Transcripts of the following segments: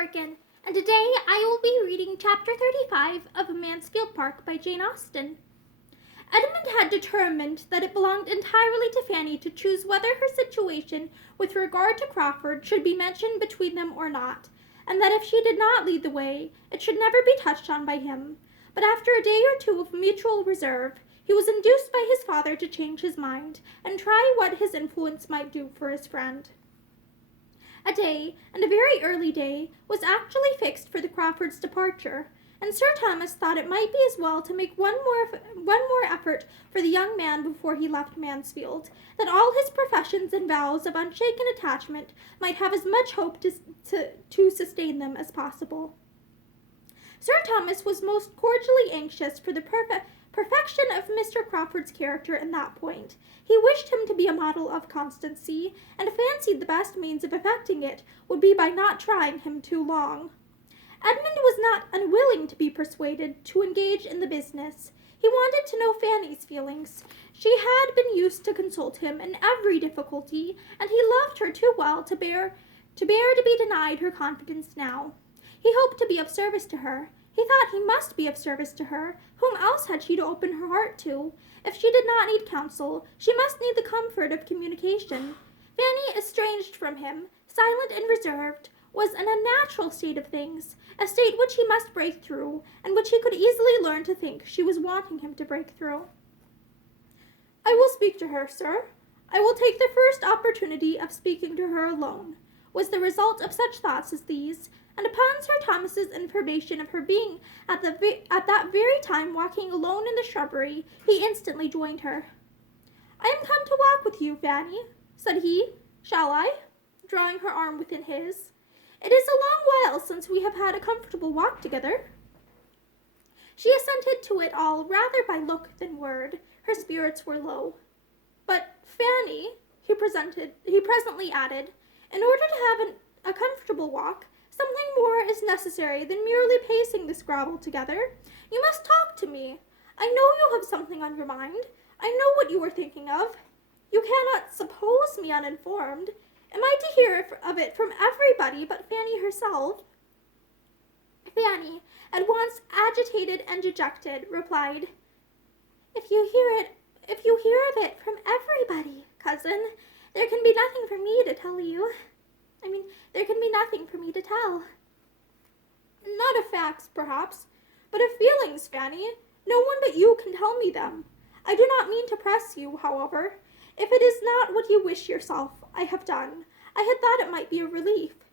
Morgan, and today I will be reading Chapter 35 of Mansfield Park by Jane Austen. Edmund had determined that it belonged entirely to Fanny to choose whether her situation with regard to Crawford should be mentioned between them or not, and that if she did not lead the way, it should never be touched on by him. But after a day or two of mutual reserve, he was induced by his father to change his mind, and try what his influence might do for his friend. A day, and a very early day, was actually fixed for the Crawfords' departure, and Sir Thomas thought it might be as well to make one more effort for the young man before he left Mansfield, that all his professions and vows of unshaken attachment might have as much hope to sustain them as possible. Sir Thomas was most cordially anxious for the perfection of Mr. Crawford's character in that point. He wished him to be a model of constancy, and fancied the best means of effecting it would be by not trying him too long. Edmund was not unwilling to be persuaded to engage in the business. He wanted to know Fanny's feelings. She had been used to consult him in every difficulty, and he loved her too well to bear to be denied her confidence now. He hoped to be of service to her. He thought he must be of service to her. Whom else had she to open her heart to? If she did not need counsel, she must need the comfort of communication. Fanny, estranged from him, silent and reserved, was in a natural state of things, a state which he must break through, and which he could easily learn to think she was wanting him to break through. "I will speak to her, sir. I will take the first opportunity of speaking to her alone," was the result of such thoughts as these, and upon Sir Thomas's information of her being at that very time walking alone in the shrubbery, he instantly joined her. "I am come to walk with you, Fanny," said he. "Shall I?" drawing her arm within his. "It is a long while since we have had a comfortable walk together." She assented to it all rather by look than word. Her spirits were low. "But, Fanny," he presently added, "in order to have a comfortable walk, something more is necessary than merely pacing this gravel together. You must talk to me. I know you have something on your mind. I know what you are thinking of. You cannot suppose me uninformed. Am I to hear of it from everybody but Fanny herself?" Fanny, at once agitated and dejected, replied, If you hear of it from everybody, cousin, there can be nothing for me to tell you. There can be nothing for me to tell." "Not of facts, perhaps, but of feelings, Fanny. No one but you can tell me them. I do not mean to press you, however. If it is not what you wish yourself, I have done. I had thought it might be a relief."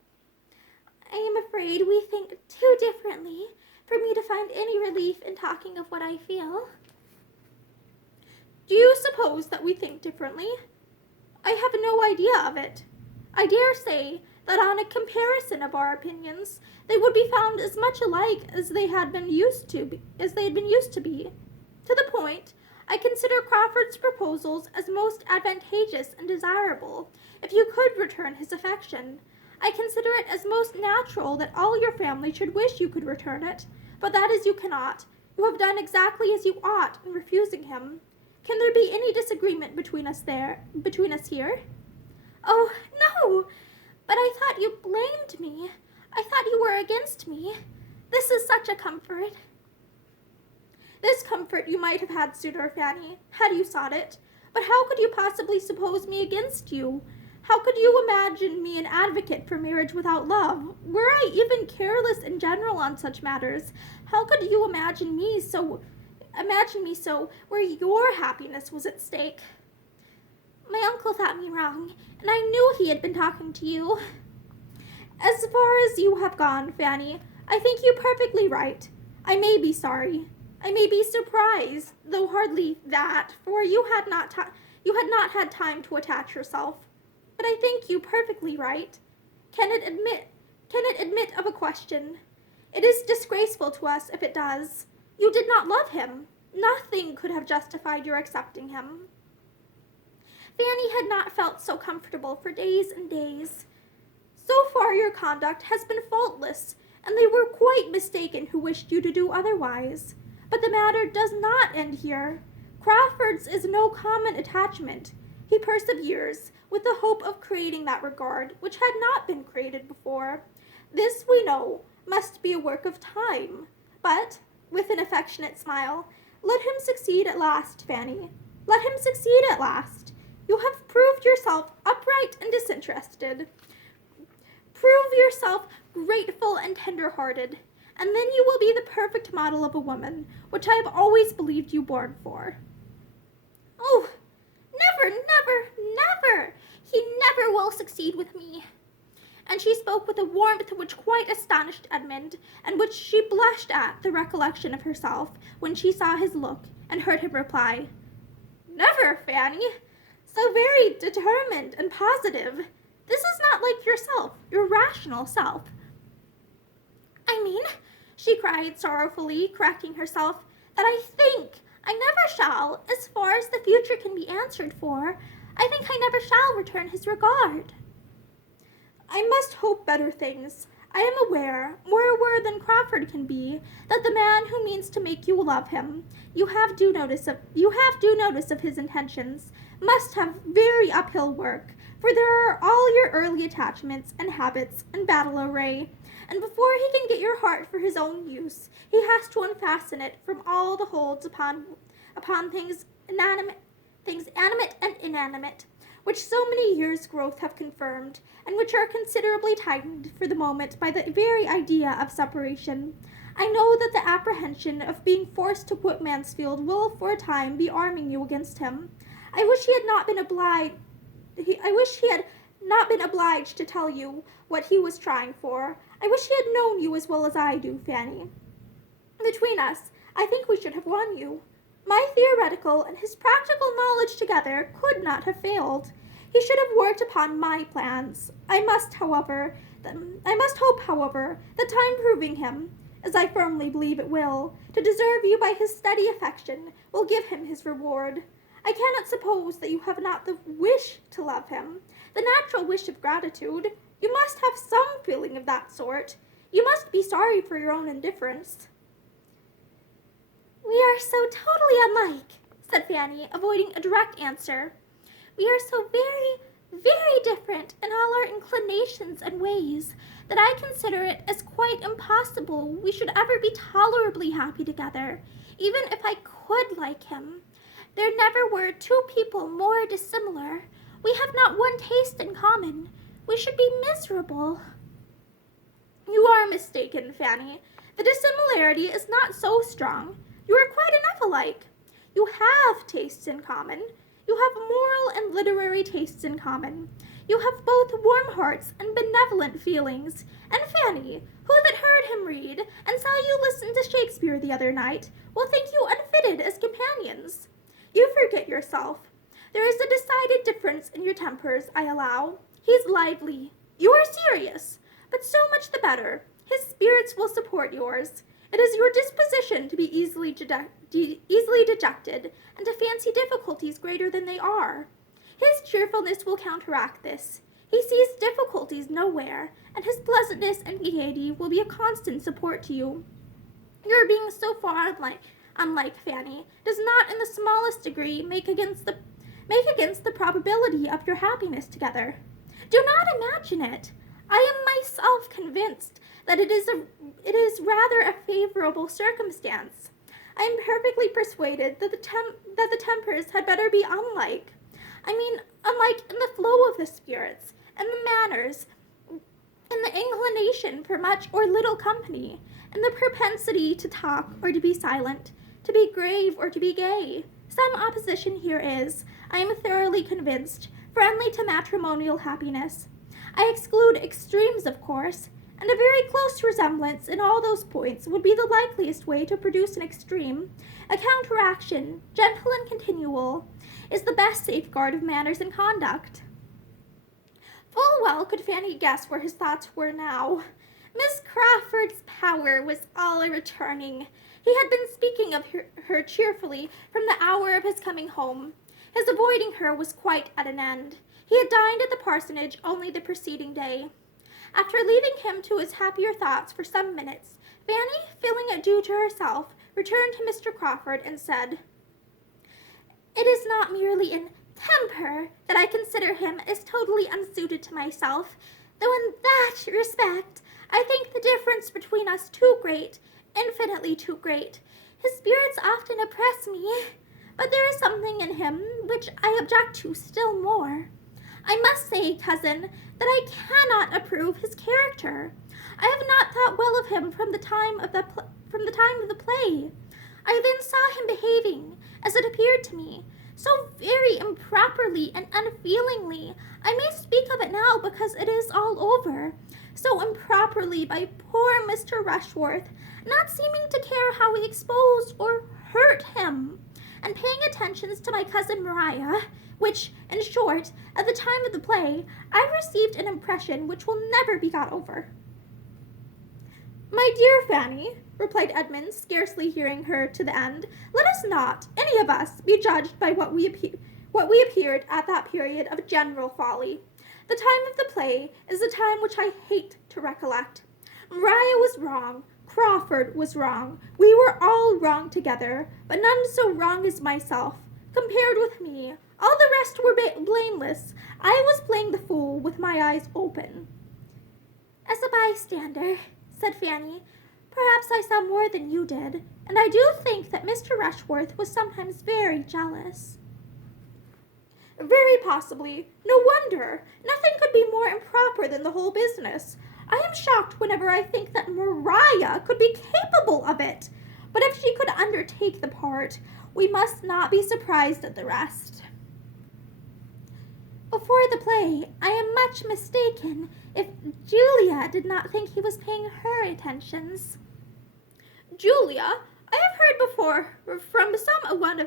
"I am afraid we think too differently for me to find any relief in talking of what I feel." "Do you suppose that we think differently? I have no idea of it. I dare say that on a comparison of our opinions, they would be found as much alike as they had been used to be. To the point, I consider Crawford's proposals as most advantageous and desirable, if you could return his affection. I consider it as most natural that all your family should wish you could return it, but that as you cannot, you have done exactly as you ought in refusing him. Can there be any disagreement between us here?" "Oh, no! But I thought you blamed me. I thought you were against me. This is such a comfort." "This comfort you might have had sooner, Fanny, had you sought it. But how could you possibly suppose me against you? How could you imagine me an advocate for marriage without love? Were I even careless in general on such matters, how could you imagine me so where your happiness was at stake?" "My uncle thought me wrong, and I knew he had been talking to you." "As far as you have gone, Fanny, I think you perfectly right. I may be sorry. I may be surprised, though hardly that, for you had not had time to attach yourself. But I think you perfectly right. Can it admit of a question? It is disgraceful to us if it does. You did not love him. Nothing could have justified your accepting him." Fanny had not felt so comfortable for days and days. "So far your conduct has been faultless, and they were quite mistaken who wished you to do otherwise. But the matter does not end here. Crawford's is no common attachment. He perseveres, with the hope of creating that regard which had not been created before. This, we know, must be a work of time. But, with an affectionate smile, let him succeed at last, Fanny. Let him succeed at last. You have proved yourself upright and disinterested. Prove yourself grateful and tender-hearted, and then you will be the perfect model of a woman, which I have always believed you born for. Oh, never, never, never! He never will succeed with me. And she spoke with a warmth which quite astonished Edmund, and which she blushed at the recollection of herself when she saw his look and heard him reply, Never, Fanny! So very determined and positive. This is not like yourself, your rational self. I mean, she cried sorrowfully, correcting herself, that I think I never shall, as far as the future can be answered for, I think I never shall return his regard. I must hope better things. I am aware, more aware than Crawford can be, that the man who means to make you love him, you have due notice of his intentions, must have very uphill work, for there are all your early attachments and habits and battle array, and before he can get your heart for his own use, he has to unfasten it from all the holds upon things animate and inanimate, which so many years' growth have confirmed, and which are considerably tightened for the moment by the very idea of separation. I know that the apprehension of being forced to quit Mansfield will for a time be arming you against him. I wish he had not been obliged to tell you what he was trying for. I wish he had known you as well as I do, Fanny. Between us, I think we should have won you. My theoretical and his practical knowledge together could not have failed. He should have worked upon my plans. I must hope, however, that time proving him, as I firmly believe it will, to deserve you by his steady affection, will give him his reward. I cannot suppose that you have not the wish to love him, the natural wish of gratitude. You must have some feeling of that sort. You must be sorry for your own indifference. We are so totally unlike, said Fanny, avoiding a direct answer. We are so very, very different in all our inclinations and ways that I consider it as quite impossible we should ever be tolerably happy together, even if I could like him. There never were two people more dissimilar. We have not one taste in common. We should be miserable. You are mistaken, Fanny. The dissimilarity is not so strong. You are quite enough alike. You have tastes in common. You have moral and literary tastes in common. You have both warm hearts and benevolent feelings. And Fanny, who that heard him read and saw you listen to Shakespeare the other night, will think you unfitted as companions. You forget yourself. There is a decided difference in your tempers, I allow. He is lively. You are serious, but so much the better. His spirits will support yours. It is your disposition to be easily dejected, and to fancy difficulties greater than they are. His cheerfulness will counteract this. He sees difficulties nowhere, and his pleasantness and gaiety will be a constant support to you. Your being so far unlike Fanny does not in the smallest degree make against the probability of your happiness together. Do not imagine it. I am myself convinced that it is rather a favorable circumstance. I am perfectly persuaded that the tempers had better be unlike. I mean, unlike in the flow of the spirits, and the manners, in the inclination for much or little company, in the propensity to talk or to be silent, to be grave or to be gay. Some opposition here is, I am thoroughly convinced, friendly to matrimonial happiness. I exclude extremes, of course, and a very close resemblance in all those points would be the likeliest way to produce an extreme. A counteraction, gentle and continual, is the best safeguard of manners and conduct. Full well could Fanny guess where his thoughts were now. Miss Crawford's power was all returning. He had been speaking of her cheerfully from the hour of his coming home. His avoiding her was quite at an end. He had dined at the parsonage only the preceding day. After leaving him to his happier thoughts for some minutes, Fanny, feeling it due to herself, returned to Mr. Crawford and said, It is not merely in temper that I consider him as totally unsuited to myself, though in that respect I think the difference between us too great, infinitely too great. His spirits often oppress me, but there is something in him which I object to still more. I must say, cousin, that I cannot approve his character. I have not thought well of him from the time of the play. I then saw him behaving, as it appeared to me, so very improperly and unfeelingly. I may speak of it now because it is all over. So improperly by poor Mr. Rushworth, not seeming to care how we exposed or hurt him, and paying attentions to my cousin Maria, which, in short, at the time of the play, I received an impression which will never be got over. My dear Fanny, replied Edmund, scarcely hearing her to the end, let us not, any of us, be judged by what we appeared at that period of general folly. The time of the play is a time which I hate to recollect. Maria was wrong, Crawford was wrong, we were all wrong together, but none so wrong as myself. Compared with me, all the rest were blameless. I was playing the fool with my eyes open. As a bystander, said Fanny, perhaps I saw more than you did, and I do think that Mr. Rushworth was sometimes very jealous. Very possibly. No wonder. Nothing could be more improper than the whole business. I am shocked whenever I think that Maria could be capable of it. But if she could undertake the part, we must not be surprised at the rest. Before the play, I am much mistaken if Julia did not think he was paying her attentions. Julia? I have heard before from someone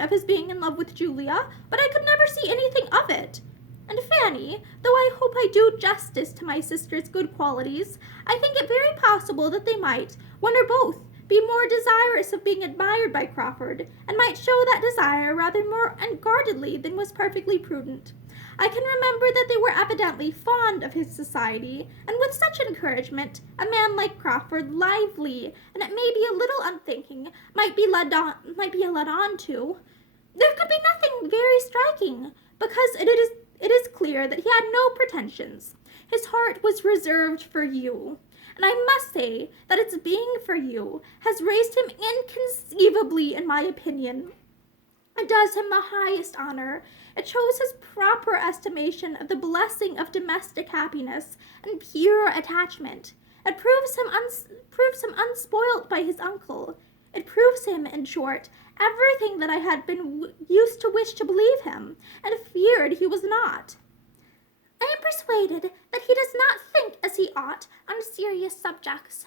of his being in love with Julia, but I could never see anything of it. And Fanny, though I hope I do justice to my sister's good qualities, I think it very possible that they might, one or both, be more desirous of being admired by Crawford, and might show that desire rather more unguardedly than was perfectly prudent. I can remember that they were evidently fond of his society, and with such encouragement, a man like Crawford, lively, and it may be a little unthinking, might be led on to. There could be nothing very striking, because it is clear that he had no pretensions. His heart was reserved for you, and I must say that its being for you has raised him inconceivably, in my opinion. It does him the highest honor. It shows his proper estimation of the blessing of domestic happiness and pure attachment. It proves him unspoilt by his uncle. It proves him, in short, everything that I had been used to wish to believe him, and feared he was not. I am persuaded that he does not think as he ought on serious subjects.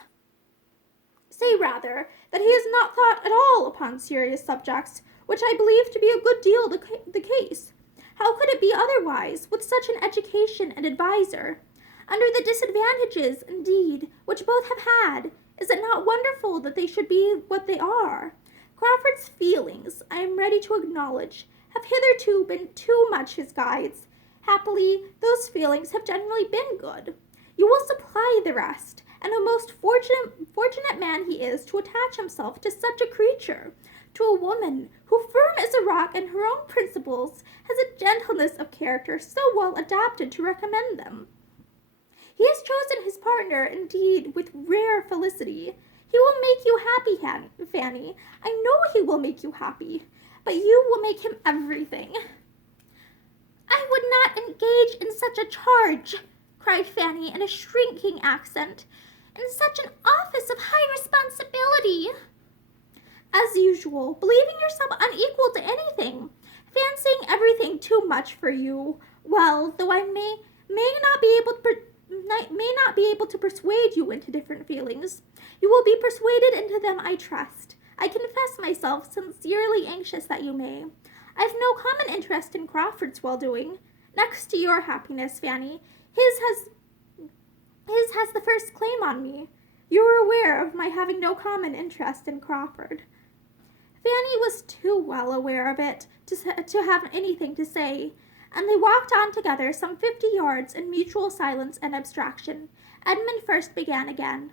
Say rather that he has not thought at all upon serious subjects, which I believe to be a good deal the case. How could it be otherwise, with such an education and adviser? Under the disadvantages, indeed, which both have had, is it not wonderful that they should be what they are? Crawford's feelings, I am ready to acknowledge, have hitherto been too much his guides. Happily, those feelings have generally been good. You will supply the rest, and a most fortunate man he is to attach himself to such a creature, to a woman who, firm as a rock in her own principles, has a gentleness of character so well adapted to recommend them. He has chosen his partner, indeed, with rare felicity. He will make you happy, Fanny. I know he will make you happy, but you will make him everything. I would not engage in such a charge, cried Fanny in a shrinking accent, in such an office of high responsibility. As usual, believing yourself unequal to anything, fancying everything too much for you. Well, though I may not be able to persuade you into different feelings, you will be persuaded into them, I trust. I confess myself sincerely anxious that you may. I have no common interest in Crawford's well-doing. Next to your happiness, Fanny, his has the first claim on me. You are aware of my having no common interest in Crawford. Fanny was too well aware of it to have anything to say, and they walked on together some 50 yards in mutual silence and abstraction. Edmund first began again.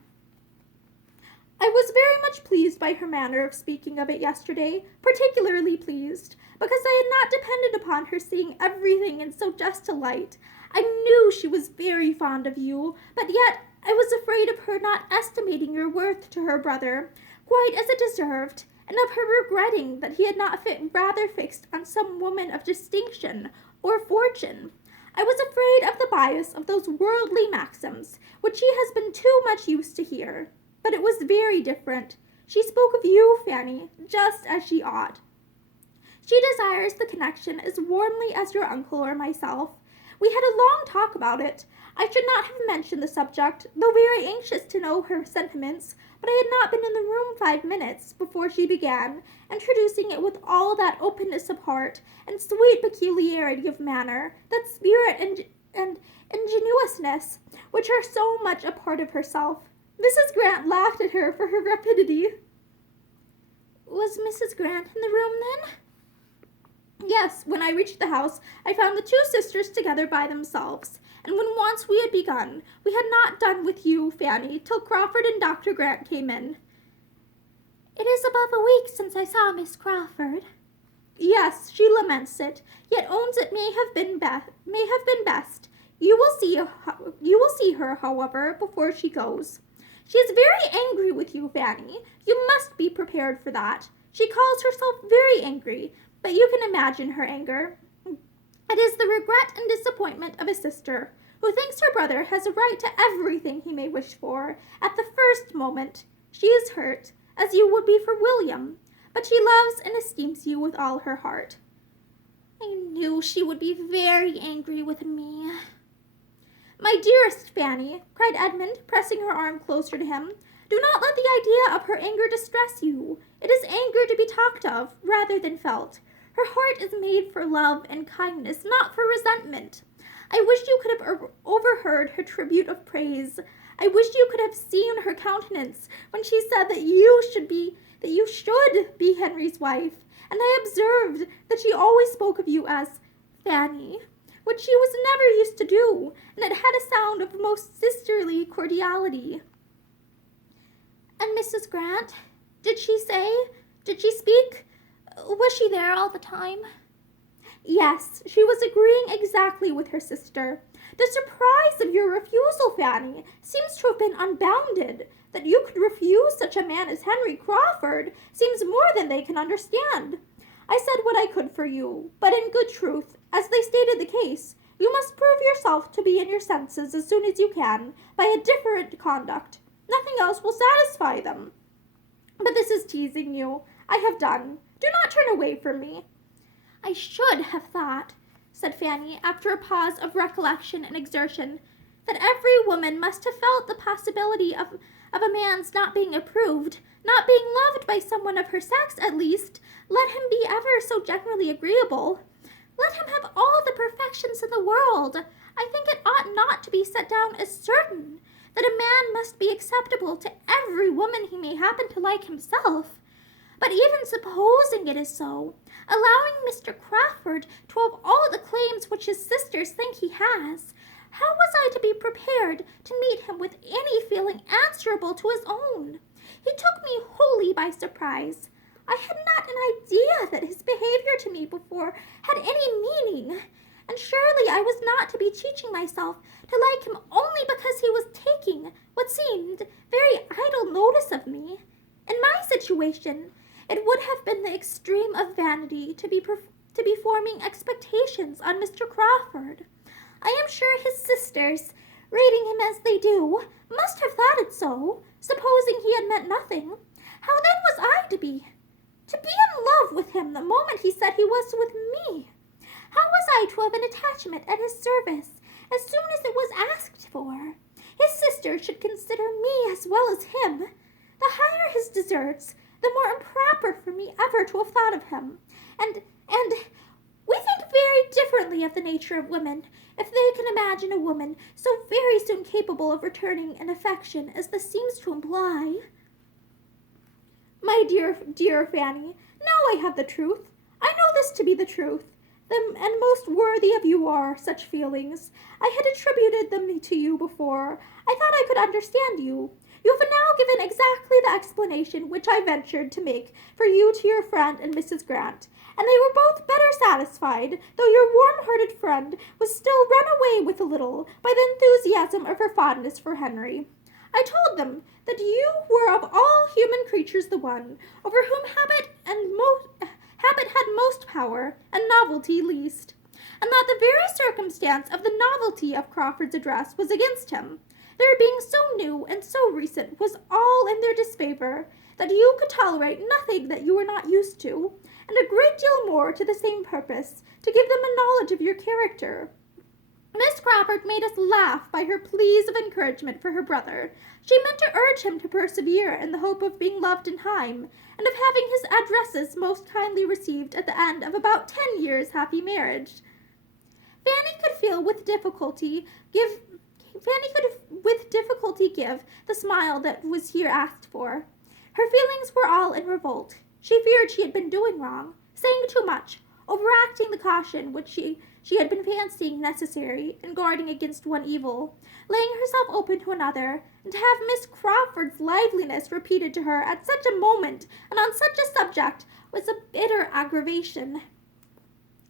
I was very much pleased by her manner of speaking of it yesterday, particularly pleased, because I had not depended upon her seeing everything in so just a light. I knew she was very fond of you, but yet I was afraid of her not estimating your worth to her brother quite as it deserved, and of her regretting that he had not rather fixed on some woman of distinction or fortune. I was afraid of the bias of those worldly maxims, which she has been too much used to hear. But it was very different. She spoke of you, Fanny, just as she ought. She desires the connection as warmly as your uncle or myself. We had a long talk about it. I should not have mentioned the subject, though very anxious to know her sentiments, but I had not been in the room 5 minutes before she began, introducing it with all that openness of heart and sweet peculiarity of manner, that spirit and ingenuousness, which are so much a part of herself. Mrs. Grant laughed at her for her rapidity. Was Mrs. Grant in the room then? Yes, when I reached the house, I found the 2 sisters together by themselves, and when once we had begun, we had not done with you, Fanny, till Crawford and Dr. Grant came in. It is above a week since I saw Miss Crawford. Yes, she laments it, yet owns it may have been best. You will see her, however, before she goes. She is very angry with you, Fanny. You must be prepared for that. She calls herself very angry, but you can imagine her anger. It is the regret and disappointment of a sister who thinks her brother has a right to everything he may wish for at the first moment. She is hurt, as you would be for William, but she loves and esteems you with all her heart. I knew she would be very angry with me. My dearest Fanny, cried Edmund, pressing her arm closer to him, do not let the idea of her anger distress you. It is anger to be talked of, rather than felt. Her heart is made for love and kindness, not for resentment. I wish you could have overheard her tribute of praise. I wish you could have seen her countenance when she said that you should be Henry's wife, and I observed that she always spoke of you as Fanny, which she was never used to do, and it had a sound of most sisterly cordiality. And Mrs. Grant, did she speak? Was she there all the time? Yes, she was agreeing exactly with her sister. The surprise of your refusal, Fanny, seems to have been unbounded. That you could refuse such a man as Henry Crawford seems more than they can understand. I said what I could for you, but in good truth, as they stated the case, you must prove yourself to be in your senses as soon as you can, by a different conduct. Nothing else will satisfy them. But this is teasing you. I have done. Do not turn away from me. I should have thought, said Fanny, after a pause of recollection and exertion, that every woman must have felt the possibility of a man's not being approved, not being loved by someone of her sex at least, let him be ever so generally agreeable. Let him have all the perfections in the world. I think it ought not to be set down as certain that a man must be acceptable to every woman he may happen to like himself. But even supposing it is so, allowing Mr. Crawford to have all the claims which his sisters think he has, how was I to be prepared to meet him with any feeling answerable to his own? He took me wholly by surprise. I had not an idea that his behavior to me before had any meaning, and surely I was not to be teaching myself to like him only because he was taking what seemed very idle notice of me. In my situation, it would have been the extreme of vanity to be forming expectations on Mr. Crawford. I am sure his sisters, rating him as they do, must have thought it so, supposing he had meant nothing. How then was I to be in love with him the moment he said he was with me? How was I to have an attachment at his service as soon as it was asked for? His sister should consider me as well as him. The higher his deserts, the more improper for me ever to have thought of him. And we think very differently of the nature of women, if they can imagine a woman so very soon capable of returning an affection as this seems to imply. My dear Fanny, now I have the truth. I know this to be the truth. And most worthy of you are such feelings. I had attributed them to you before. I thought I could understand you. You have now given exactly the explanation which I ventured to make for you to your friend and Mrs. Grant, and they were both better satisfied, though your warm-hearted friend was still run away with a little by the enthusiasm of her fondness for Henry. I told them that you were of all human creatures the one over whom habit had most power, and novelty least, and that the very circumstance of the novelty of Crawford's address was against him. Their being so new and so recent was all in their disfavor, that you could tolerate nothing that you were not used to, and a great deal more to the same purpose, to give them a knowledge of your character. Miss Crawford made us laugh by her pleas of encouragement for her brother. She meant to urge him to persevere in the hope of being loved in time, and of having his addresses most kindly received at the end of about 10 years' happy marriage. Fanny could with difficulty give the smile that was here asked for. Her feelings were all in revolt. She feared she had been doing wrong, saying too much, overacting the caution which she had been fancying necessary in guarding against one evil, laying herself open to another, and to have Miss Crawford's liveliness repeated to her at such a moment and on such a subject was a bitter aggravation.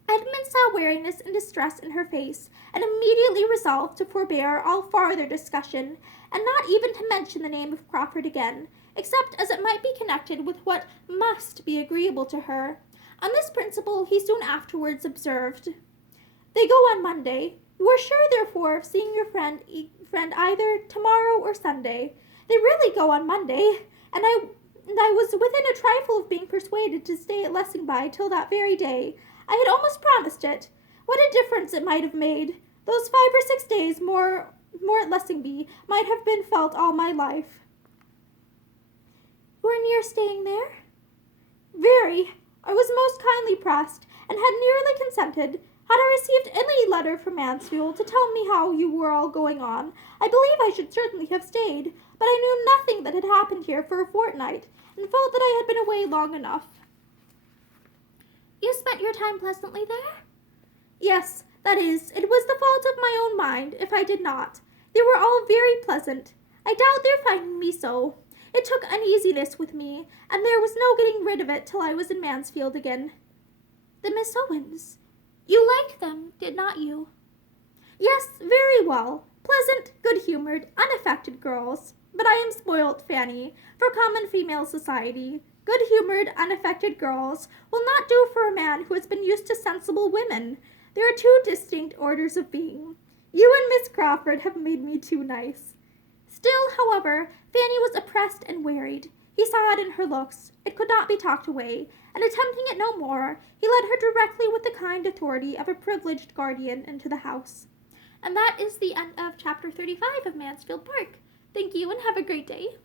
Edmund saw weariness and distress in her face, and immediately resolved to forbear all farther discussion, and not even to mention the name of Crawford again, except as it might be connected with what must be agreeable to her. On this principle he soon afterwards observed, "They go on Monday. You are sure, therefore, of seeing your friend either tomorrow or Sunday. They really go on Monday, and I was within a trifle of being persuaded to stay at Lessingby till that very day. I had almost promised it. What a difference it might have made! Those 5 or 6 days more at Lessingby might have been felt all my life." "You were near staying there?" "Very. I was most kindly pressed, and had nearly consented. Had I received any letter from Mansfield to tell me how you were all going on, I believe I should certainly have stayed, but I knew nothing that had happened here for a fortnight, and felt that I had been away long enough." "You spent your time pleasantly there?" "Yes, that is, it was the fault of my own mind, if I did not. They were all very pleasant. I doubt their finding me so. It took uneasiness with me, and there was no getting rid of it till I was in Mansfield again." "The Miss Owens. You liked them, did not you?" "Yes, very well. Pleasant, good-humored, unaffected girls. But I am spoilt, Fanny, for common female society. Good-humored, unaffected girls will not do for a man who has been used to sensible women. There are 2 distinct orders of being. You and Miss Crawford have made me too nice." Still, however, Fanny was oppressed and wearied. He saw it in her looks. It could not be talked away, and attempting it no more, he led her directly with the kind authority of a privileged guardian into the house. And that is the end of chapter 35 of Mansfield Park. Thank you and have a great day.